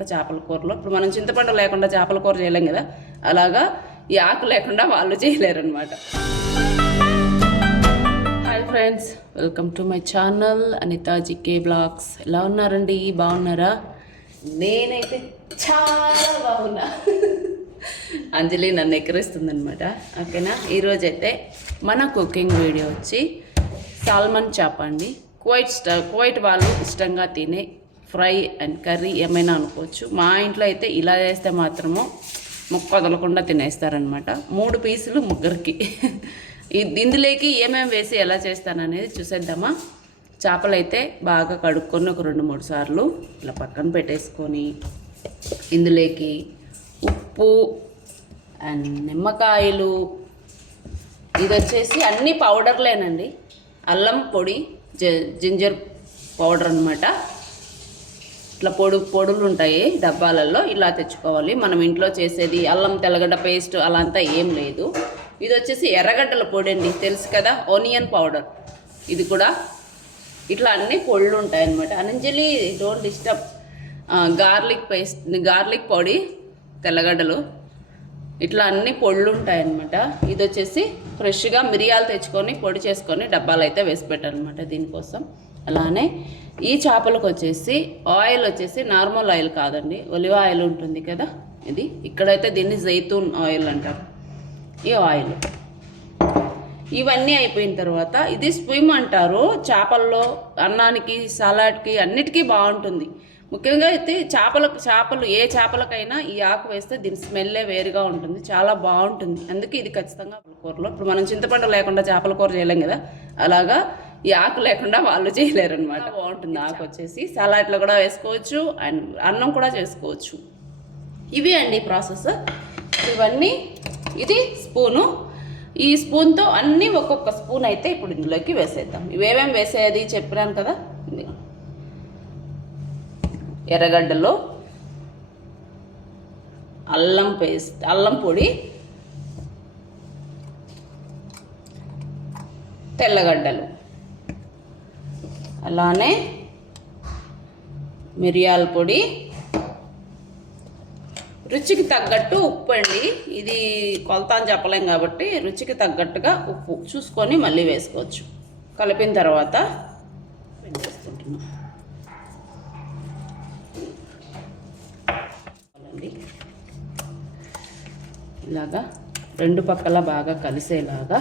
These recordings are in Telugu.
అనమాట చేపల కూరలో. ఇప్పుడు మనం చింతపండు లేకుండా చేపల కూర చేయలేం కదా. అలాగా ఈ ఆకు లేకుండా వాళ్ళు చేయలేరు అనమాట hi friends welcome to my channel Anitha GK blogs. ఎలా ఉన్నారండి? బాగున్నారా? నేనైతే చాలా బాగున్నా. అంజలి నన్ను ఎక్కిరిస్తుంది అనమాట ఓకేనా ఈరోజైతే మన కుకింగ్ వీడియో వచ్చి సాల్మన్ చేప అండి. కువైట్ స్ట కువైట్ వాళ్ళు ఇష్టంగా తినే ఫ్రై అండ్ కర్రీ ఏమైనా అనుకోవచ్చు. మా ఇంట్లో అయితే ఇలా చేస్తే మాత్రము ముక్క వదలకుండా తినేస్తారనమాట మూడు పీసులు ముగ్గురికి. ఇందులోకి ఏమేమి వేసి ఎలా చేస్తాననేది చూసేద్దామా? చేపలు అయితే బాగా కడుక్కొని ఒక రెండు మూడు సార్లు ఇలా పక్కన పెట్టేసుకొని ఇందులోకి ఉప్పు అండ్ నిమ్మకాయలు. ఇది వచ్చేసి అన్ని పౌడర్లేనండి. అల్లం పొడి జింజర్ పౌడర్ అనమాట ఇట్లా పొడు పొడులు ఉంటాయి డబ్బాలలో ఇలా తెచ్చుకోవాలి. మనం ఇంట్లో చేసేది అల్లం తెల్లగడ్డ పేస్ట్ అలా అంతా ఏం లేదు. ఇది వచ్చేసి ఎర్రగడ్డల పొడి అండి తెలుసు కదా? Onion powder. ఇది కూడా ఇట్లా అన్ని పొళ్ళు ఉంటాయి అనమాట అనంజలి don't disturb. Garlic paste garlic పొడి తెల్లగడ్డలు. ఇట్లా అన్ని పొళ్ళు ఉంటాయి అనమాట ఇది వచ్చేసి ఫ్రెష్గా మిరియాలు తెచ్చుకొని పొడి చేసుకొని డబ్బాలు అయితే వేసి పెట్టారనమాట దీనికోసం. అలానే ఈ చేపలకు వచ్చేసి ఆయిల్ వచ్చేసి నార్మల్ ఆయిల్ కాదండి ఒలివ్ ఆయిల్ ఉంటుంది కదా ఇది. ఇక్కడైతే దీన్ని జైతూన్ ఆయిల్ అంటారు ఈ ఆయిల్. ఇవన్నీ అయిపోయిన తర్వాత ఇది స్విమ్ అంటారు చేపల్లో అన్నానికి సలాడ్కి అన్నిటికీ బాగుంటుంది. ముఖ్యంగా అయితే చేపలకు చేపలు ఏ చేపలకైనా ఈ ఆకు వేస్తే దీని స్మెల్లే వేరుగా ఉంటుంది చాలా బాగుంటుంది. అందుకే ఇది ఖచ్చితంగా కూరలో ఇప్పుడు మనం చింతపండు లేకుండా చేపల కూర చేయలేం కదా అలాగా ఈ ఆకు లేకుండా వాళ్ళు చేయలేరు అనమాట బాగుంటుంది ఆకు వచ్చేసి. సలాడ్లో కూడా వేసుకోవచ్చు అండ్ అన్నం కూడా చేసుకోవచ్చు. ఇవి అండి ప్రాసెస్. ఇవన్నీ ఇది స్పూను. ఈ స్పూన్తో అన్నీ ఒక్కొక్క స్పూన్ అయితే ఇప్పుడు ఇందులోకి వేసేద్దాం. ఇవేమేమి వేసేది చెప్పినాను కదా. ఎర్రగడ్డలు అల్లం పేస్ట్ అల్లం పొడి తెల్లగడ్డలు. అలానే మిరియాల పొడి. రుచికి తగ్గట్టు ఉప్పు అండి. ఇది కొలత అని చెప్పలేం కాబట్టి రుచికి తగ్గట్టుగా ఉప్పు చూసుకొని మళ్ళీ వేసుకోవచ్చు. కలిపిన తర్వాత వేసుకుంటున్నాం ఇలాగా రెండు పక్కల బాగా కలిసేలాగా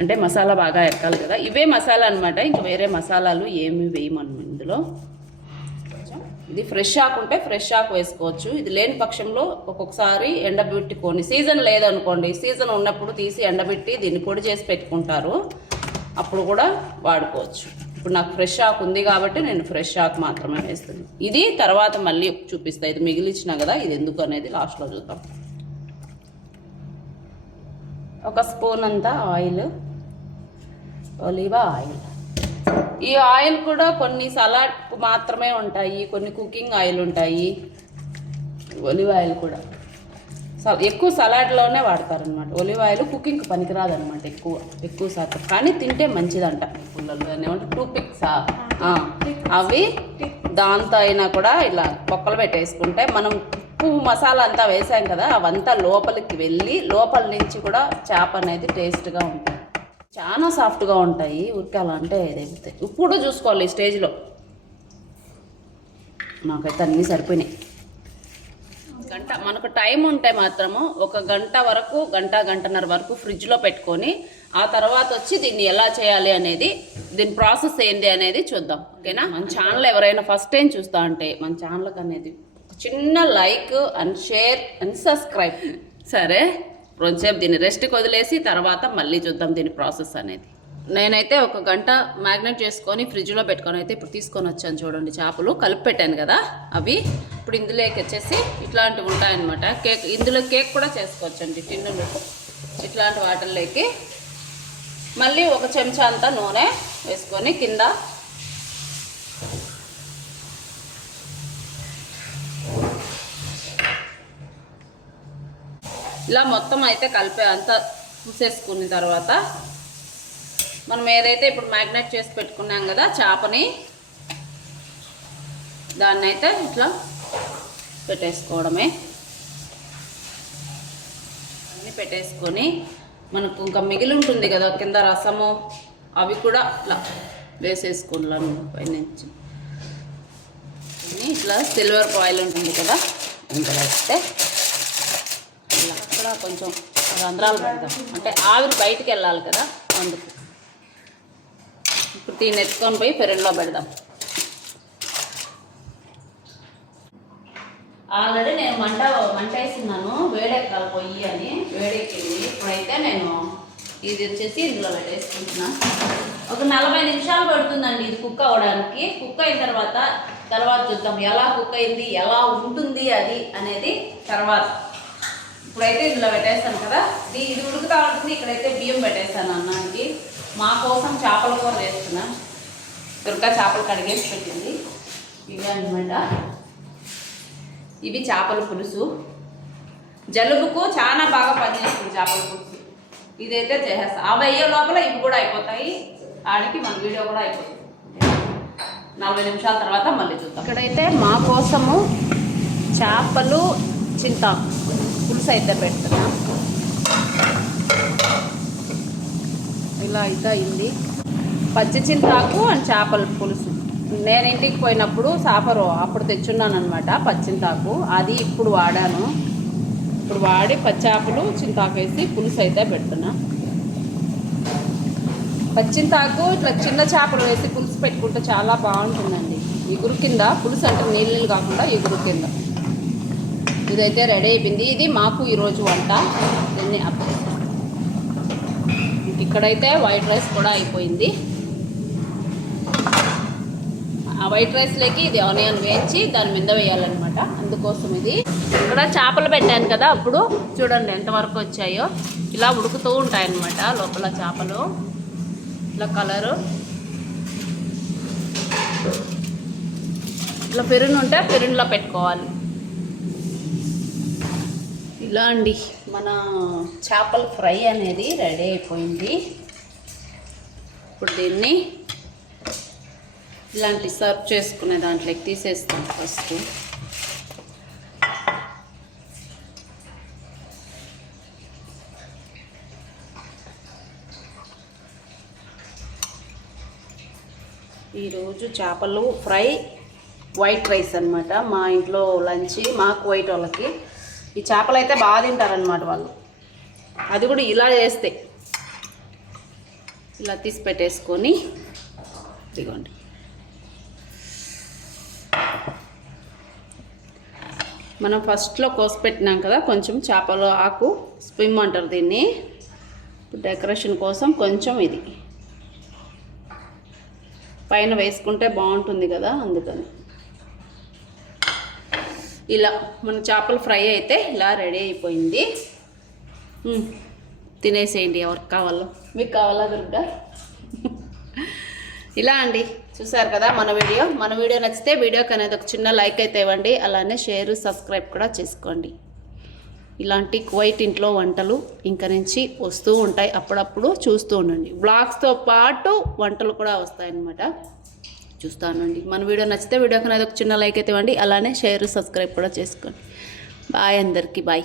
అంటే మసాలా బాగా ఎక్కాలి కదా. ఇవే మసాలా అనమాట ఇంకా వేరే మసాలాలు ఏమి వేయమను ఇందులో. ఇది ఫ్రెష్ ఆకు ఉంటే ఫ్రెష్ ఆకు వేసుకోవచ్చు. ఇది లేని పక్షంలో ఒక్కొక్కసారి ఎండబెట్టుకొని సీజన్ లేదనుకోండి సీజన్ ఉన్నప్పుడు తీసి ఎండబెట్టి దీన్ని పొడి చేసి పెట్టుకుంటారు. అప్పుడు కూడా వాడుకోవచ్చు. ఇప్పుడు నాకు ఫ్రెష్ ఆకు ఉంది కాబట్టి నేను ఫ్రెష్ ఆకు మాత్రమే వేస్తాను. ఇది తర్వాత మళ్ళీ చూపిస్తా. ఇది మిగిలిచ్చిన కదా ఇది ఎందుకు అనేది లాస్ట్లో చూద్దాం. ఒక స్పూన్ అంతా ఆయిల్ ఒలీవా ఆయిల్. ఈ ఆయిల్ కూడా కొన్ని సలాడ్ మాత్రమే ఉంటాయి కొన్ని కుకింగ్ ఆయిల్ ఉంటాయి. ఒలివ్ ఆయిల్ కూడా. ఎక్కువ సలాడ్లోనే వాడతారనమాట ఒలివ్ ఆయిల్ కుకింగ్కి పనికిరాదనమాట ఎక్కువ ఎక్కువ శాతం. కానీ తింటే మంచిదంట పుల్లలు ఏమంటే టూ పిక్సా అవి దాంతో అయినా కూడా ఇలా పొక్కలు పెట్టేసుకుంటే మనం ఉప్పు మసాలా అంతా వేసాం కదా అవంతా లోపలికి వెళ్ళి లోపల నుంచి కూడా చేప అనేది టేస్ట్గా ఉంటుంది. చాలా సాఫ్ట్గా ఉంటాయి. ఊరికే అలా అంటే ఇదైపోతాయి. ఉప్పు కూడా చూసుకోవాలి ఈ స్టేజ్లో. నాకైతే అన్నీ సరిపోయినాయి. గంట మనకు టైం ఉంటే మాత్రము ఒక గంట వరకు గంట గంటన్నర వరకు ఫ్రిడ్జ్లో పెట్టుకొని ఆ తర్వాత వచ్చి దీన్ని ఎలా చేయాలి అనేది దీని ప్రాసెస్ ఏంది అనేది చూద్దాం. ఓకేనా? మన ఛానల్ ఎవరైనా ఫస్ట్ టైం చూస్తా అంటే మన ఛానల్కి అనేది చిన్న like and share and subscribe. సరే? కొంచెంసేపు దీన్ని రెస్ట్కి వదిలేసి తర్వాత మళ్ళీ చూద్దాం దీని ప్రాసెస్ అనేది. నేనైతే ఒక గంట మ్యాగ్నెట్ చేసుకొని ఫ్రిడ్జ్లో పెట్టుకొని అయితే ఇప్పుడు తీసుకొని వచ్చాను చూడండి చేపలు. కలిపి పెట్టాను కదా అవి. ఇప్పుడు ఇందులోకి వచ్చేసి ఇట్లాంటివి ఉంటాయన్నమాట. కేక్ ఇందులో కేక్ కూడా చేసుకోవచ్చండి టిన్నులు. ఇట్లాంటి వాటిల్లోకి మళ్ళీ ఒక చెంచా అంతా నూనె వేసుకొని కింద ఇలా మొత్తం అయితే కలిపే అంతా పూసేసుకున్న తర్వాత మనం ఏదైతే ఇప్పుడు మ్యాగ్నెట్ చేసి పెట్టుకున్నాం కదా చేపని దాన్ని అయితే ఇట్లా పెట్టేసుకోవడమే. అన్నీ పెట్టేసుకొని మనకు ఇంకా మిగిలి ఉంటుంది కదా కింద రసము అవి కూడా ఇట్లా వేసేసుకున్నాను పైనుంచి. ఇట్లా సిల్వర్ కాయిల్ ఉంటుంది కదా ఇంకా వేస్తే కొంచెం రంధ్రాలు పెడదాం అంటే ఆవిరి బయటికి వెళ్ళాలి కదా అందుకు. ఇప్పుడు దీన్ని ఎత్తుకొని పోయి పెరట్లో పెడదాం. ఆల్రెడీ నేను మంట మంట వేస్తున్నాను వేడెక్కాలి పొయ్యి అని. వేడెక్కింది. ఇప్పుడైతే నేను ఇది వచ్చేసి ఇందులో పెట్టేసుకుంటున్నా. ఒక నలభై నిమిషాలు పడుతుందండి ఇది కుక్ అవ్వడానికి. కుక్ అయిన తర్వాత తర్వాత చూద్దాం ఎలా కుక్ అయింది ఎలా ఉంటుంది అది అనేది తర్వాత. ఇప్పుడైతే ఇందులో పెట్టేస్తాను కదా. ఇది ఇది ఉడుకుతా ఉంటుంది ఇక్కడైతే బియ్యం పెట్టేస్తాను అన్నానికి. మా కోసం చేపల కూర చేస్తున్నా. దుర్గా చేపలు కడిగేసి పెట్టింది. ఇవి అనమాట ఇవి చేపల పులుసు. జలుబుకు చాలా బాగా పనిచేస్తుంది చేపల పులుసు. ఇదైతే చేసేస్తాను అవి అయ్యే లోపల ఇవి కూడా అయిపోతాయి. ఆడికి మన వీడియో కూడా అయిపోతుంది. నలభై నిమిషాల తర్వాత మళ్ళీ చూద్దాం. ఇక్కడైతే మా కోసము చేపలు చింతాకు పులుసు అయితే పెడుతున్నా ఇలా అయితే అయింది. పచ్చి చింతాకు అండ్ చేపల పులుసు. నేను ఇంటికి పోయినప్పుడు సాపరు అప్పుడు తెచ్చున్నాను అనమాట పచ్చింతాకు అది ఇప్పుడు వాడాను. ఇప్పుడు వాడి పచ్చాపలు చింతాకు వేసి పులుసు అయితే పెడుతున్నా. పచ్చింతాకు ఇట్లా చిన్న చేపలు వేసి పులుసు పెట్టుకుంటే చాలా బాగుంటుందండి. ఇగురు కింద పులుసు అంటే నీళ్ళు నీళ్ళు కాకుండా ఇగురు కింద. ఇదైతే రెడీ అయిపోయింది. ఇది మాకు ఈరోజు వంట. దీన్ని ఇక్కడైతే వైట్ రైస్ కూడా అయిపోయింది. ఆ వైట్ రైస్లోకి ఇది ఆనియన్ వేయించి దాని మీద వేయాలన్నమాట. అందుకోసం ఇది. ఇక్కడ చేపలు పెట్టాను కదా అప్పుడు. చూడండి ఎంతవరకు వచ్చాయో. ఇలా ఉడుకుతూ ఉంటాయన్నమాట లోపల చేపలు. ఇలా కలరు. ఇట్లా పెరుగు ఉంటే పెరుగులో పెట్టుకోవాలి. ఇలా అండి. మన చేపల ఫ్రై అనేది రెడీ అయిపోయింది. ఇప్పుడు దీన్ని ఇలాంటి సర్వ్ చేసుకునే దాంట్లోకి తీసేస్తాం ఫస్ట్. ఈరోజు చేపలు ఫ్రై వైట్ రైస్ అనమాట మా ఇంట్లో లంచ్ మాకు వైట్ వాళ్ళకి. ఈ చేపలు అయితే బాగా తింటారనమాట వాళ్ళు. అది కూడా ఇలా చేస్తే. ఇలా తీసి పెట్టేసుకొని ఇదిగోండి. మనం ఫస్ట్లో కోసి పెట్టినాం కదా కొంచెం చేపల ఆకు స్విమ్ అంటారు దీన్ని. డెకరేషన్ కోసం కొంచెం ఇది. పైన వేసుకుంటే బాగుంటుంది కదా అందుకని. ఇలా మన చేపల ఫ్రై అయితే ఇలా రెడీ అయిపోయింది. తినేసేయండి ఎవరికి కావాలో. మీకు కావాలా దుర్గా? ఇలా అండి చూసారు కదా మన వీడియో? మన వీడియో నచ్చితే వీడియోకి అనేది ఒక చిన్న లైక్ అయితే ఇవ్వండి అలానే షేర్ సబ్స్క్రైబ్ కూడా చేసుకోండి. ఇలాంటి కువైట్ ఇంట్లో వంటలు ఇంక నుంచి వస్తూ ఉంటాయి అప్పుడప్పుడు చూస్తూ ఉండండి. బ్లాగ్స్తో పాటు వంటలు కూడా వస్తాయన్నమాట. చూస్తానండి. మన వీడియో నచ్చితే వీడియోకి అనేది ఒక చిన్న లైక్ అయితే ఇవ్వండి. అలానే షేర్ సబ్స్క్రైబ్ కూడా చేసుకోండి. బాయ్ అందరికీ బాయ్.